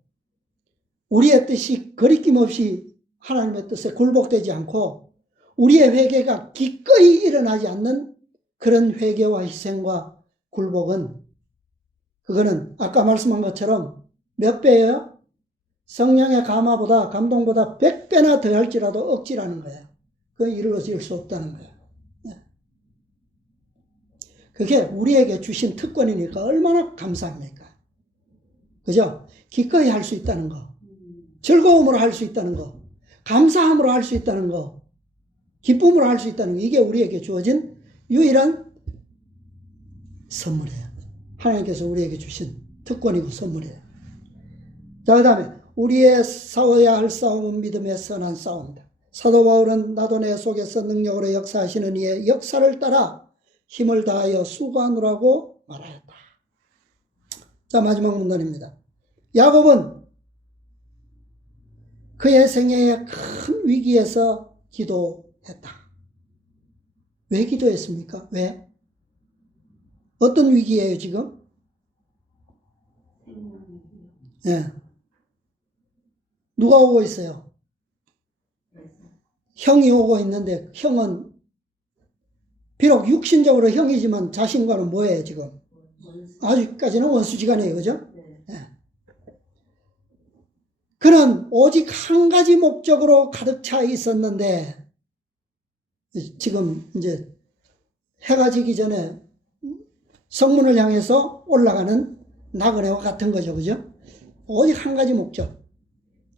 우리의 뜻이 거리낌 없이 하나님의 뜻에 굴복되지 않고 우리의 회개가 기꺼이 일어나지 않는 그런 회개와 희생과 굴복은, 그거는 아까 말씀한 것처럼 몇 배예요? 성령의 감동보다 100배나 더 할지라도 억지라는 거예요. 그건 이루어질 수 없다는 거예요. 그게 우리에게 주신 특권이니까 얼마나 감사합니까? 그죠? 기꺼이 할 수 있다는 거, 즐거움으로 할 수 있다는 거, 감사함으로 할 수 있다는 거, 기쁨으로 할 수 있다는 거, 이게 우리에게 주어진 유일한 선물이에요. 하나님께서 우리에게 주신 특권이고 선물이에요. 자, 그 다음에 우리의 싸워야 할 싸움은 믿음의 선한 싸움이다. 사도 바울은 나도 내 속에서 능력으로 역사하시는 이의 역사를 따라 힘을 다하여 수고하느라고 말하였다. 자, 마지막 문단입니다. 야곱은 그의 생애의 큰 위기에서 기도했다. 왜 기도했습니까? 왜? 어떤 위기예요, 지금? 예. 누가 오고 있어요? 형이 오고 있는데, 형은 비록 육신적으로 형이지만 자신과는 뭐예요, 지금? 아직까지는 원수지간이에요, 그죠? 예. 그는 오직 한 가지 목적으로 가득 차 있었는데, 지금 이제 해가 지기 전에 성문을 향해서 올라가는 나그네와 같은 거죠, 그죠? 오직 한 가지 목적.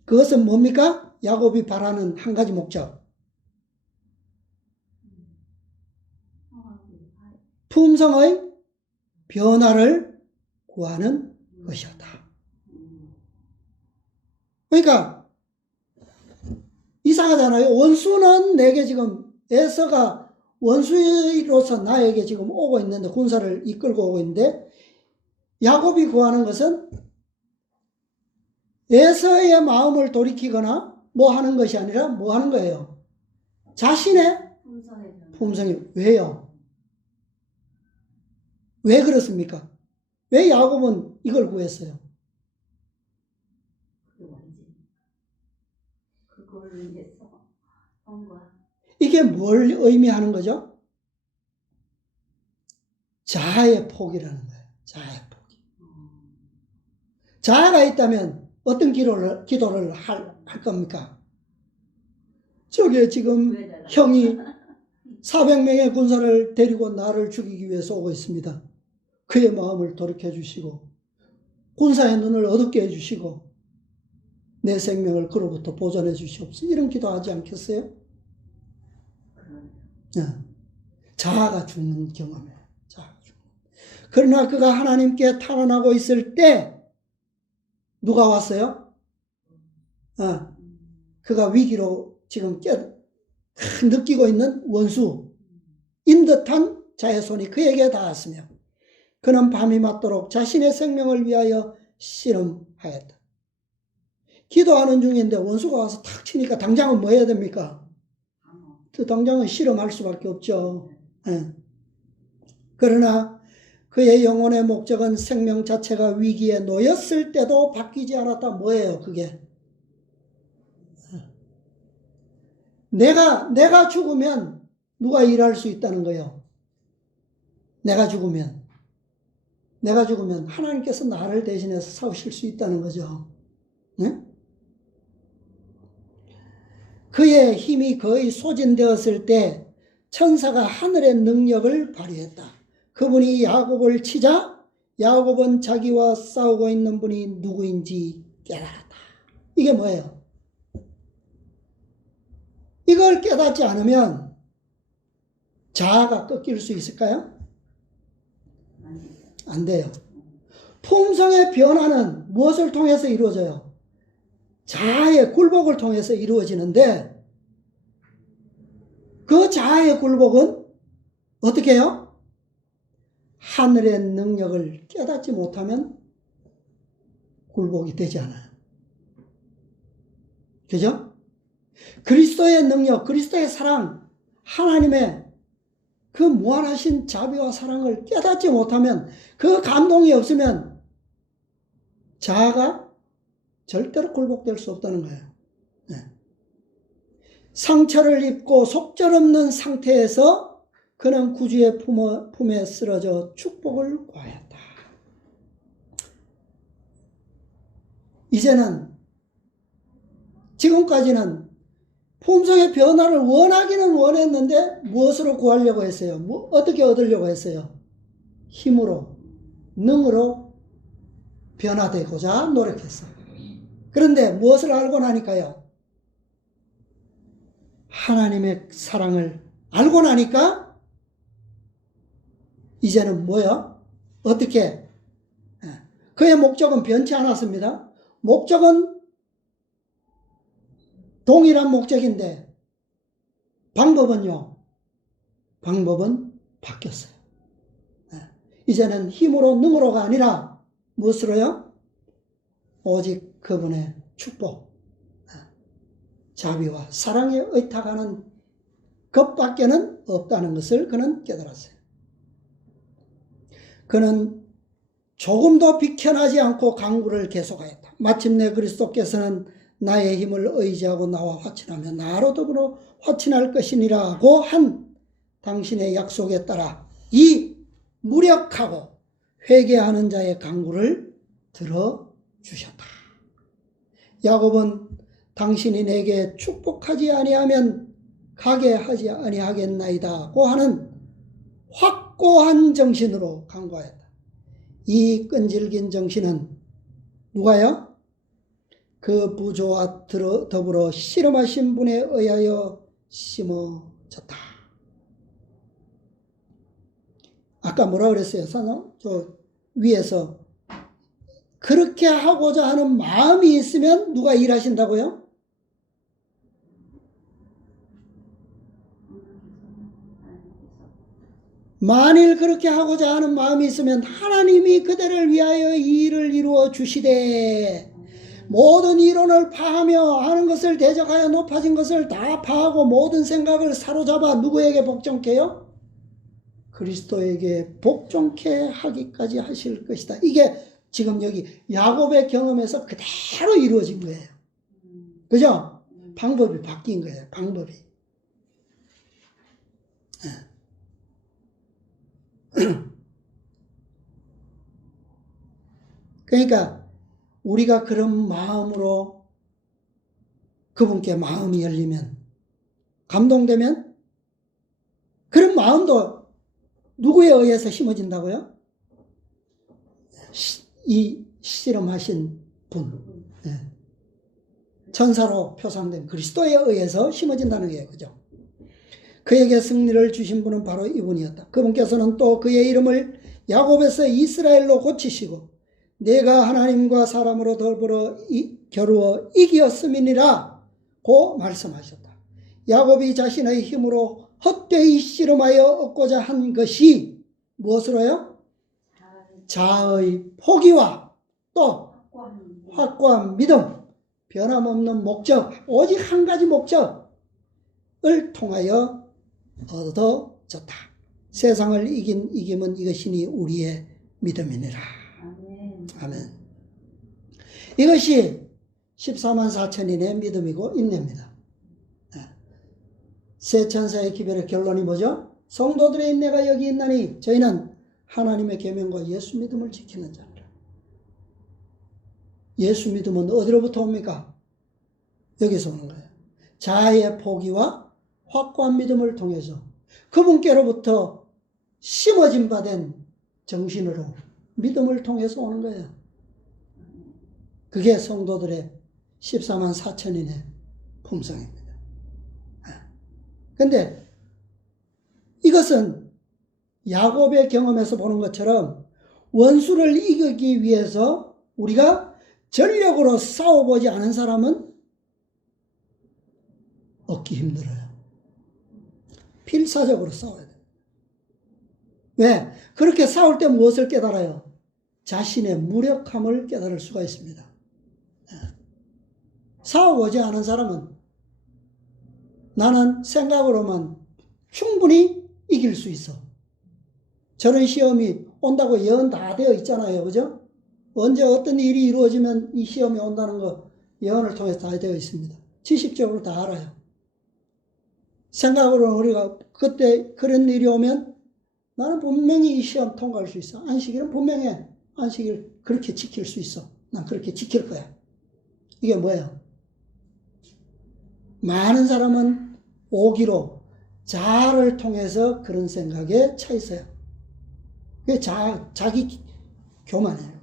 그것은 뭡니까? 야곱이 바라는 한 가지 목적. 품성의 변화를 구하는 것이었다. 그러니까 이상하잖아요. 원수는 내게 지금, 에서가 원수로서 나에게 지금 오고 있는데, 군사를 이끌고 오고 있는데, 야곱이 구하는 것은 에서의 마음을 돌이키거나 뭐 하는 것이 아니라 뭐 하는 거예요? 자신의 품성이. 왜요? 왜 그렇습니까? 왜 야곱은 이걸 구했어요? 그걸 위해서 한 거야. 이게 뭘 의미하는 거죠? 자아의 포기라는 거예요. 자아의 포기. 자아가 있다면 어떤 기도를 할 겁니까? 저게 지금 형이 400명의 군사를 데리고 나를 죽이기 위해서 오고 있습니다. 그의 마음을 돌이켜 주시고 군사의 눈을 어둡게 해주시고 내 생명을 그로부터 보존해 주시옵소서. 이런 기도하지 않겠어요? 자아가 죽는 경험이에요. 자아가 죽는. 그러나 그가 하나님께 탄원하고 있을 때 누가 왔어요? 그가 위기로 지금 느끼고 있는 원수인 듯한 자의 손이 그에게 닿았으며 그는 밤이 맞도록 자신의 생명을 위하여 씨름하였다. 기도하는 중인데 원수가 와서 탁 치니까 당장은 뭐 해야 됩니까? 그 당장은 씨름할 수밖에 없죠. 그러나 그의 영혼의 목적은 생명 자체가 위기에 놓였을 때도 바뀌지 않았다. 뭐예요 그게? 내가 죽으면 누가 일할 수 있다는 거예요. 내가 죽으면 하나님께서 나를 대신해서 싸우실 수 있다는 거죠. 네? 그의 힘이 거의 소진되었을 때 천사가 하늘의 능력을 발휘했다. 그분이 야곱을 치자 야곱은 자기와 싸우고 있는 분이 누구인지 깨달았다. 이게 뭐예요? 이걸 깨닫지 않으면 자아가 꺾일 수 있을까요? 안 돼요. 품성의 변화는 무엇을 통해서 이루어져요? 자아의 굴복을 통해서 이루어지는데 그 자아의 굴복은 어떻게 해요? 하늘의 능력을 깨닫지 못하면 굴복이 되지 않아요. 그죠? 그리스도의 능력, 그리스도의 사랑, 하나님의 그 무한하신 자비와 사랑을 깨닫지 못하면 그 감동이 없으면 자아가 절대로 굴복될 수 없다는 거예요. 네. 상처를 입고 속절없는 상태에서 그는 구주의 품에 쓰러져 축복을 구하였다. 이제는 지금까지는 품성의 변화를 원하기는 원했는데 무엇으로 구하려고 했어요? 어떻게 얻으려고 했어요? 힘으로, 능으로 변화되고자 노력했어요. 그런데 무엇을 알고 나니까요? 하나님의 사랑을 알고 나니까 이제는 뭐요? 어떻게? 그의 목적은 변치 않았습니다. 목적은 동일한 목적인데 방법은요? 방법은 바뀌었어요. 이제는 힘으로 능으로가 아니라 무엇으로요? 오직 그분의 축복, 자비와 사랑에 의탁하는 것밖에는 없다는 것을 그는 깨달았어요. 그는 조금도 비켜나지 않고 강구를 계속하였다. 마침내 그리스도께서는 나의 힘을 의지하고 나와 화친하며 나로 더불어 화친할 것이니라고 한 당신의 약속에 따라 이 무력하고 회개하는 자의 강구를 들어주셨다. 야곱은 당신이 내게 축복하지 아니하면 가게 하지 아니하겠나이다고 하는 확고한 정신으로 강구하였다. 이 끈질긴 정신은 누가요? 그 부조와 더불어 씨름하신 분에 의하여 심어졌다. 아까 뭐라 그랬어요? 저 위에서 그렇게 하고자 하는 마음이 있으면 누가 일하신다고요? 만일 그렇게 하고자 하는 마음이 있으면 하나님이 그대를 위하여 이 일을 이루어 주시되 모든 이론을 파하며 하는 것을 대적하여 높아진 것을 다 파하고 모든 생각을 사로잡아 누구에게 복종케 해요? 그리스도에게 복종케 하기까지 하실 것이다. 이게 지금 여기 야곱의 경험에서 그대로 이루어진 거예요. 그죠? 방법이 바뀐 거예요. 방법이. 그러니까 우리가 그런 마음으로 그분께 마음이 열리면, 감동되면 그런 마음도 누구에 의해서 심어진다고요? 이 씨름하신 분, 천사로 표상된 그리스도에 의해서 심어진다는 거예요. 그죠? 그에게 승리를 주신 분은 바로 이분이었다. 그분께서는 또 그의 이름을 야곱에서 이스라엘로 고치시고 내가 하나님과 사람으로 더불어 겨루어 이기었음이니라 고 말씀하셨다. 야곱이 자신의 힘으로 헛되이 씨름하여 얻고자 한 것이 무엇으로요? 자아의 포기와 또 확고한 믿음, 변함없는 목적, 오직 한 가지 목적을 통하여 얻어졌다. 세상을 이긴 이김은 이것이니 우리의 믿음이니라. 아멘. 이것이 14만 4천인의 믿음이고 인내입니다. 세 천사의 기별의 결론이 뭐죠? 성도들의 인내가 여기 있나니 저희는 하나님의 계명과 예수 믿음을 지키는 자라. 예수 믿음은 어디로부터 옵니까? 여기서 오는 거예요. 자아의 포기와 확고한 믿음을 통해서 그분께로부터 심어진 바 된 정신으로 믿음을 통해서 오는 거예요. 그게 성도들의 14만 4천인의 품성입니다. 그런데 이것은 야곱의 경험에서 보는 것처럼 원수를 이기기 위해서 우리가 전력으로 싸워보지 않은 사람은 얻기 힘들어요. 필사적으로 싸워야 돼요. 왜? 그렇게 싸울 때 무엇을 깨달아요? 자신의 무력함을 깨달을 수가 있습니다. 싸워보지 않은 사람은 나는 생각으로만 충분히 이길 수 있어. 저런 시험이 온다고 예언 다 되어 있잖아요. 그죠? 언제 어떤 일이 이루어지면 이 시험이 온다는 거 예언을 통해서 다 되어 있습니다. 지식적으로 다 알아요. 생각으로는 우리가 그때 그런 일이 오면 나는 분명히 이 시험 통과할 수 있어. 안식일은 분명히 안식일 그렇게 지킬 수 있어. 난 그렇게 지킬 거야. 이게 뭐예요? 많은 사람은 오기로 자아를 통해서 그런 생각에 차 있어요. 그게 자기 교만이에요.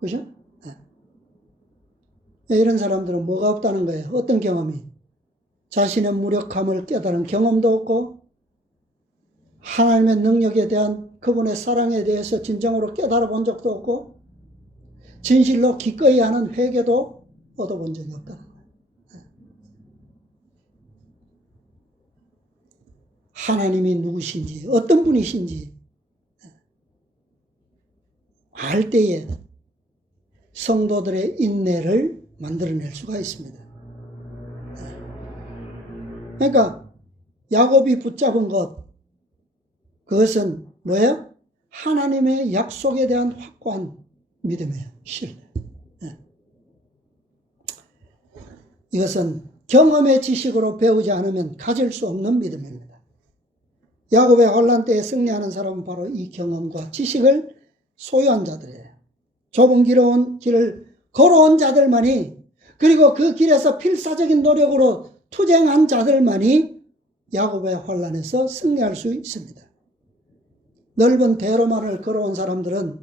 그죠? 네. 이런 사람들은 뭐가 없다는 거예요? 어떤 경험이? 자신의 무력함을 깨달은 경험도 없고 하나님의 능력에 대한 그분의 사랑에 대해서 진정으로 깨달아 본 적도 없고 진실로 기꺼이 하는 회개도 얻어본 적이 없다는 거예요. 하나님이 누구신지 어떤 분이신지 알 때에 성도들의 인내를 만들어낼 수가 있습니다. 그러니까 야곱이 붙잡은 것 그것은 뭐예요? 하나님의 약속에 대한 확고한 믿음이에요. 신뢰. 이것은 경험의 지식으로 배우지 않으면 가질 수 없는 믿음입니다. 야곱의 혼란 때에 승리하는 사람은 바로 이 경험과 지식을 소유한 자들이에요. 좁은 길을 걸어온 자들만이 그리고 그 길에서 필사적인 노력으로 투쟁한 자들만이 야곱의 혼란에서 승리할 수 있습니다. 넓은 대로만을 걸어온 사람들은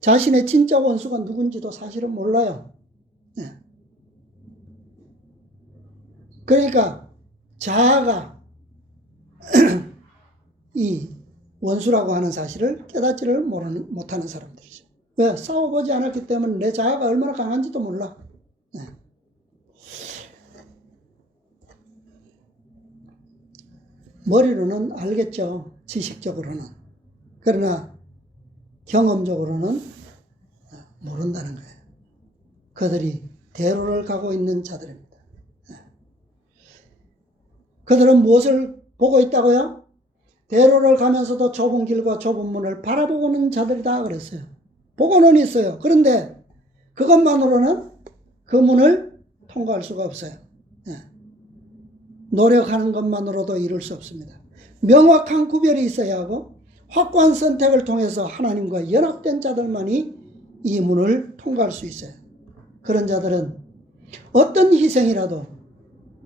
자신의 진짜 원수가 누군지도 사실은 몰라요. 네. 그러니까 자아가 이 원수라고 하는 사실을 깨닫지를 못하는 사람들이죠. 왜? 싸워보지 않았기 때문에 내 자아가 얼마나 강한지도 몰라. 네. 머리로는 알겠죠. 지식적으로는. 그러나 경험적으로는 모른다는 거예요. 그들이 대로를 가고 있는 자들입니다. 그들은 무엇을 보고 있다고요? 대로를 가면서도 좁은 길과 좁은 문을 바라보고는 자들이다 그랬어요. 보고는 있어요. 그런데 그것만으로는 그 문을 통과할 수가 없어요. 노력하는 것만으로도 이룰 수 없습니다. 명확한 구별이 있어야 하고 확고한 선택을 통해서 하나님과 연합된 자들만이 이 문을 통과할 수 있어요. 그런 자들은 어떤 희생이라도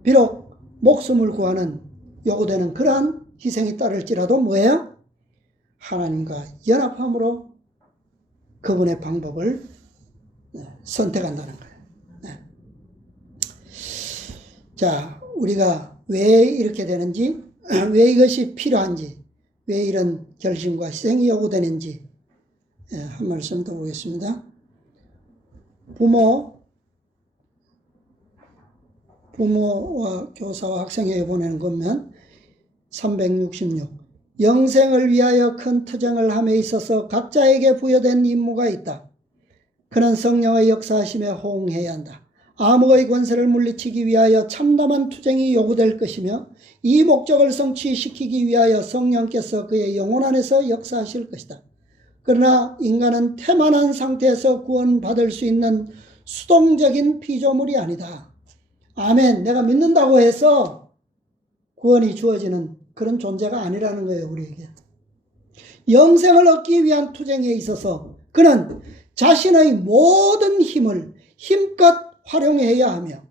비록 목숨을 구하는 요구되는 그러한 희생이 따를지라도 뭐예요? 하나님과 연합함으로 그분의 방법을 선택한다는 거예요. 자, 우리가 왜 이렇게 되는지 왜 이것이 필요한지, 왜 이런 결심과 희생이 요구되는지 한 말씀 더 보겠습니다. 부모와 교사와 학생에게 보내는 것면 366. 영생을 위하여 큰 투쟁을 함에 있어서 각자에게 부여된 임무가 있다. 그는 성령의 역사하심에 호응해야 한다. 암흑의 권세를 물리치기 위하여 참담한 투쟁이 요구될 것이며 이 목적을 성취시키기 위하여 성령께서 그의 영혼 안에서 역사하실 것이다. 그러나 인간은 태만한 상태에서 구원받을 수 있는 수동적인 피조물이 아니다. 아멘. 내가 믿는다고 해서 구원이 주어지는 그런 존재가 아니라는 거예요, 우리에게. 영생을 얻기 위한 투쟁에 있어서 그는 자신의 모든 힘을 힘껏 활용해야 하며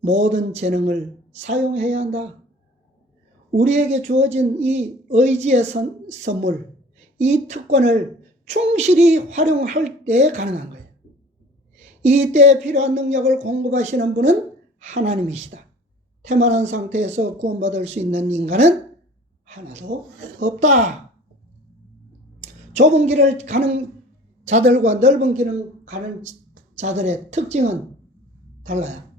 모든 재능을 사용해야 한다. 우리에게 주어진 이 의지의 선물, 이 특권을 충실히 활용할 때 가능한 거예요. 이때에 필요한 능력을 공급하시는 분은 하나님이시다. 태만한 상태에서 구원받을 수 있는 인간은 하나도 없다. 좁은 길을 가는 자들과 넓은 길을 가는 자들의 특징은 달라요.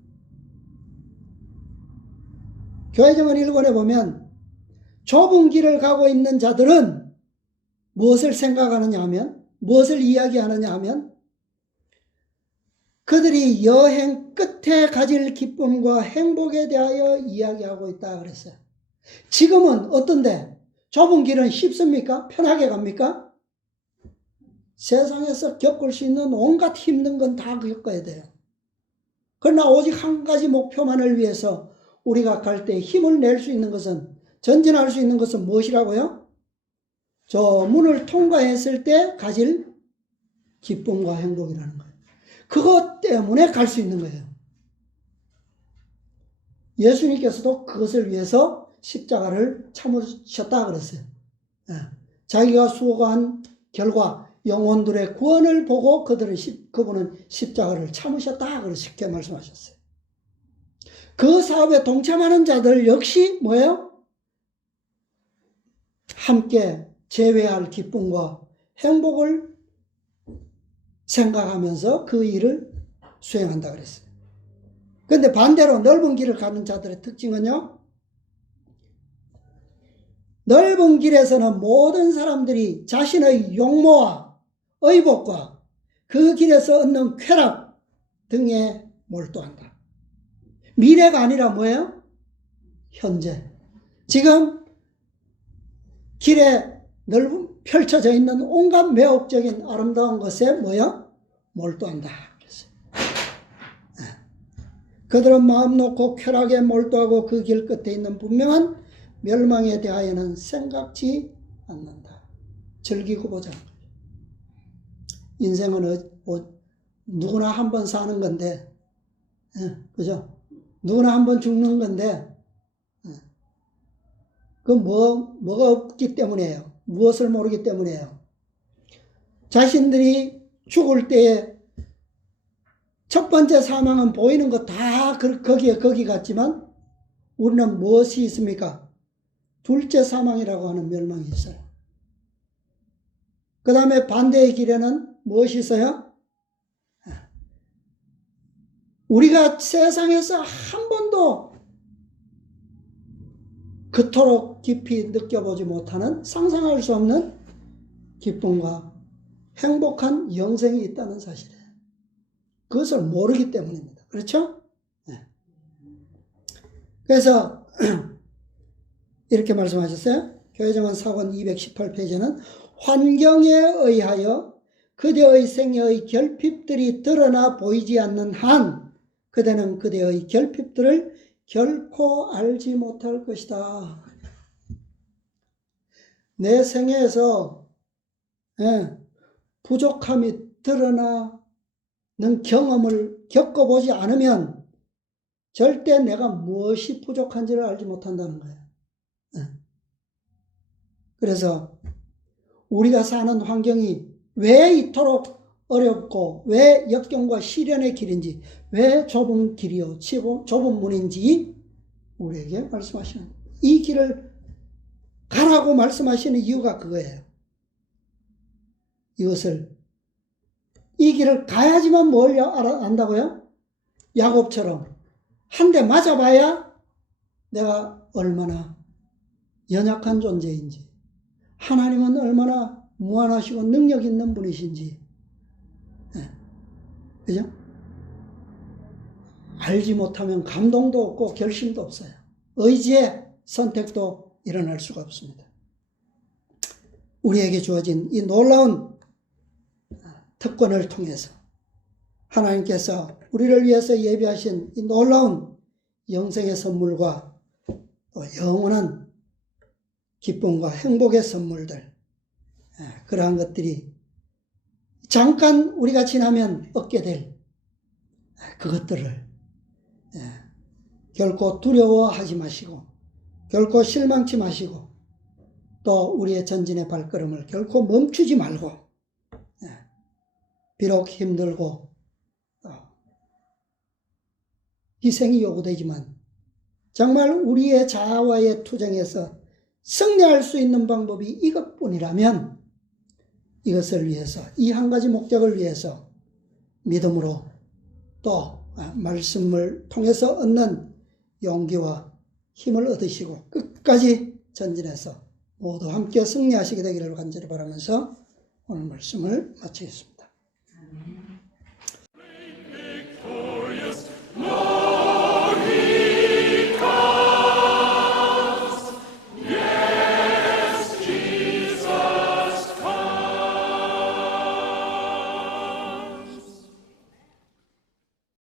교회정원 1권에 보면 좁은 길을 가고 있는 자들은 무엇을 생각하느냐 하면, 무엇을 이야기하느냐 하면 그들이 여행 끝에 가질 기쁨과 행복에 대하여 이야기하고 있다 그랬어요. 지금은 어떤데? 좁은 길은 쉽습니까? 편하게 갑니까? 세상에서 겪을 수 있는 온갖 힘든 건 다 겪어야 돼요. 그러나 오직 한 가지 목표만을 위해서 우리가 갈 때 힘을 낼 수 있는 것은, 전진할 수 있는 것은 무엇이라고요? 저 문을 통과했을 때 가질 기쁨과 행복이라는 거예요. 그것 때문에 갈 수 있는 거예요. 예수님께서도 그것을 위해서 십자가를 참으셨다 그랬어요. 자기가 수고한 결과 영혼들의 구원을 보고 그분은 십자가를 참으셨다 그렇게 말씀하셨어요. 그 사업에 동참하는 자들 역시 뭐예요? 함께 재회할 기쁨과 행복을 생각하면서 그 일을 수행한다 그랬어요. 그런데 반대로 넓은 길을 가는 자들의 특징은요, 넓은 길에서는 모든 사람들이 자신의 용모와 의복과 그 길에서 얻는 쾌락 등에 몰두한다. 미래가 아니라 뭐예요? 현재. 지금 길에 펼쳐져 있는 온갖 매혹적인 아름다운 것에 뭐야? 몰두한다. 그랬어요. 그들은 마음 놓고 쾌락에 몰두하고 그 길 끝에 있는 분명한 멸망에 대하여는 생각지 않는다. 즐기고 보자. 인생은 누구나 한 번 사는 건데, 그죠? 누구나 한 번 죽는 건데, 그 뭐가 없기 때문이에요. 무엇을 모르기 때문이에요. 자신들이 죽을 때에 첫 번째 사망은 보이는 거 다 거기 같지만 우리는 무엇이 있습니까? 둘째 사망이라고 하는 멸망이 있어요. 그 다음에 반대의 길에는 무엇이 있어요? 우리가 세상에서 한 번도 그토록 깊이 느껴보지 못하는, 상상할 수 없는 기쁨과 행복한 영생이 있다는 사실이에요. 그것을 모르기 때문입니다. 그렇죠? 네. 그래서 이렇게 말씀하셨어요. 교회정원 4권 218페이지는 환경에 의하여 그대의 생애의 결핍들이 드러나 보이지 않는 한 그대는 그대의 결핍들을 결코 알지 못할 것이다. 내 생애에서 부족함이 드러나는 경험을 겪어보지 않으면 절대 내가 무엇이 부족한지를 알지 못한다는 거예요. 그래서 우리가 사는 환경이 왜 이토록 어렵고 왜 역경과 시련의 길인지, 왜 좁은 길이요 좁은 문인지 우리에게 말씀하시는 거예요. 이 길을 가라고 말씀하시는 이유가 그거예요. 이 길을 가야지만 뭘 안다고요? 야곱처럼 한 대 맞아봐야 내가 얼마나 연약한 존재인지, 하나님은 얼마나 무한하시고 능력 있는 분이신지, 그죠? 알지 못하면 감동도 없고 결심도 없어요. 의지의 선택도 일어날 수가 없습니다. 우리에게 주어진 이 놀라운 특권을 통해서 하나님께서 우리를 위해서 예비하신 이 놀라운 영생의 선물과 또 영원한 기쁨과 행복의 선물들, 그러한 것들이 잠깐 우리가 지나면 얻게 될 그것들을 결코 두려워하지 마시고, 결코 실망치 마시고, 또 우리의 전진의 발걸음을 결코 멈추지 말고, 비록 힘들고 희생이 요구되지만 정말 우리의 자아와의 투쟁에서 승리할 수 있는 방법이 이것뿐이라면 이것을 위해서, 이 한 가지 목적을 위해서 믿음으로 또 말씀을 통해서 얻는 용기와 힘을 얻으시고 끝까지 전진해서 모두 함께 승리하시게 되기를 간절히 바라면서 오늘 말씀을 마치겠습니다.